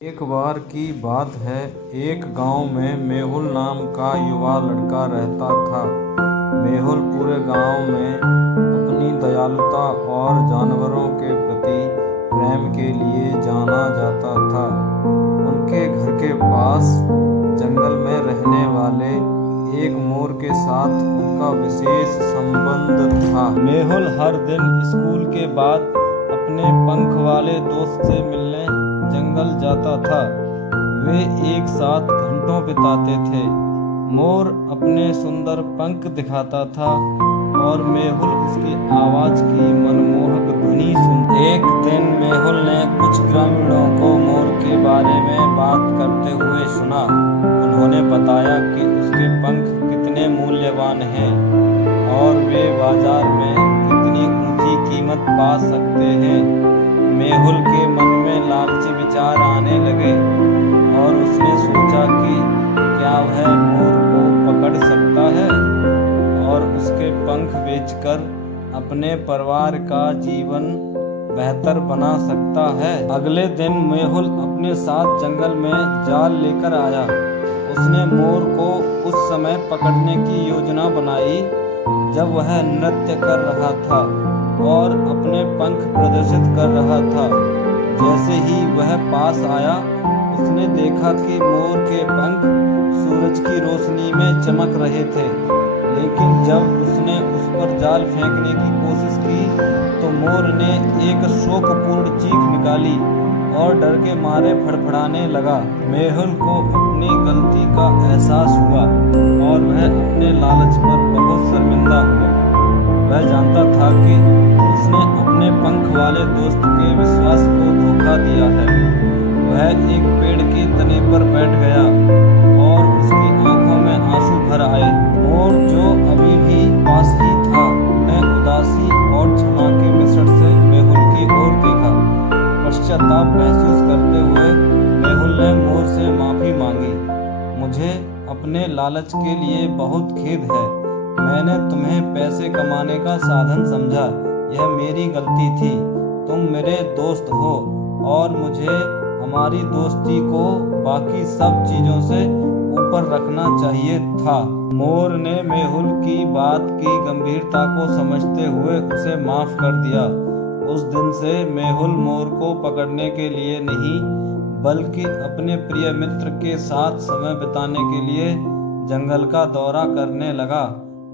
एक बार की बात है, एक गांव में मेहुल नाम का युवा लड़का रहता था। मेहुल पूरे गांव में अपनी दयालुता और जानवरों के प्रति प्रेम के लिए जाना जाता था। उनके घर के पास जंगल में रहने वाले एक मोर के साथ उनका विशेष संबंध था। मेहुल हर दिन स्कूल के बाद अपने पंख वाले दोस्त से मिलने जंगल जाता था। वे एक साथ घंटों बिताते थे। मोर अपने सुंदर पंख दिखाता था और मेहुल उसकी आवाज की मनमोहक ध्वनि सुन। एक दिन मेहुल ने कुछ ग्रामीणों को मोर के बारे में बात करते हुए सुना। उन्होंने बताया कि उसके पंख कितने मूल्यवान हैं और वे बाजार में कितनी ऊंची कीमत पा सकते हैं। मेहुल के मन में लालची विचार आने लगे और उसने सोचा कि क्या वह मोर को पकड़ सकता है और उसके पंख बेचकर अपने परिवार का जीवन बेहतर बना सकता है। अगले दिन मेहुल अपने साथ जंगल में जाल लेकर आया। उसने मोर को उस समय पकड़ने की योजना बनाई जब वह नृत्य कर रहा था और अपने पंख प्रदर्शित कर रहा था। जैसे ही वह पास आया, उसने देखा कि मोर के पंख सूरज की रोशनी में चमक रहे थे। लेकिन जब उसने उस पर जाल फेंकने की कोशिश की तो मोर ने एक शोकपूर्ण चीख निकाली और डर के मारे फड़फड़ाने लगा। मेहुल को अपनी गलती का एहसास हुआ और वह अपने लालच पर बहुत शर्मिंदा हुआ। वह जानता था कि उसने अपने पंख वाले दोस्त के विश्वास को धोखा दिया है। वह एक पेड़ के तने पर बैठ गया और उसकी आंखों में आंसू भर आए। मोर जो अभी भी पास ही था, ने उदासी और क्षमा के मिश्रण से मेहुल की ओर देखा। पश्चाताप महसूस करते हुए मेहुल ने मोर से माफी मांगी। मुझे अपने लालच के लिए बहुत खेद है। मैंने तुम्हें पैसे कमाने का साधन समझा। यह मेरी गलती थी। तुम मेरे दोस्त हो और मुझे हमारी दोस्ती को बाकी सब चीजों से ऊपर रखना चाहिए था। मोर ने मेहुल की बात की गंभीरता को समझते हुए उसे माफ कर दिया। उस दिन से मेहुल मोर को पकड़ने के लिए नहीं, बल्कि अपने प्रिय मित्र के साथ समय बिताने के लिए जंगल का दौरा करने लगा।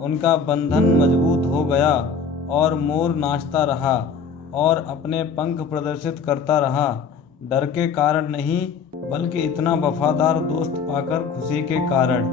उनका बंधन मजबूत हो गया और मोर नाचता रहा और अपने पंख प्रदर्शित करता रहा। डर के कारण नहीं, बल्कि इतना वफादार दोस्त पाकर खुशी के कारण।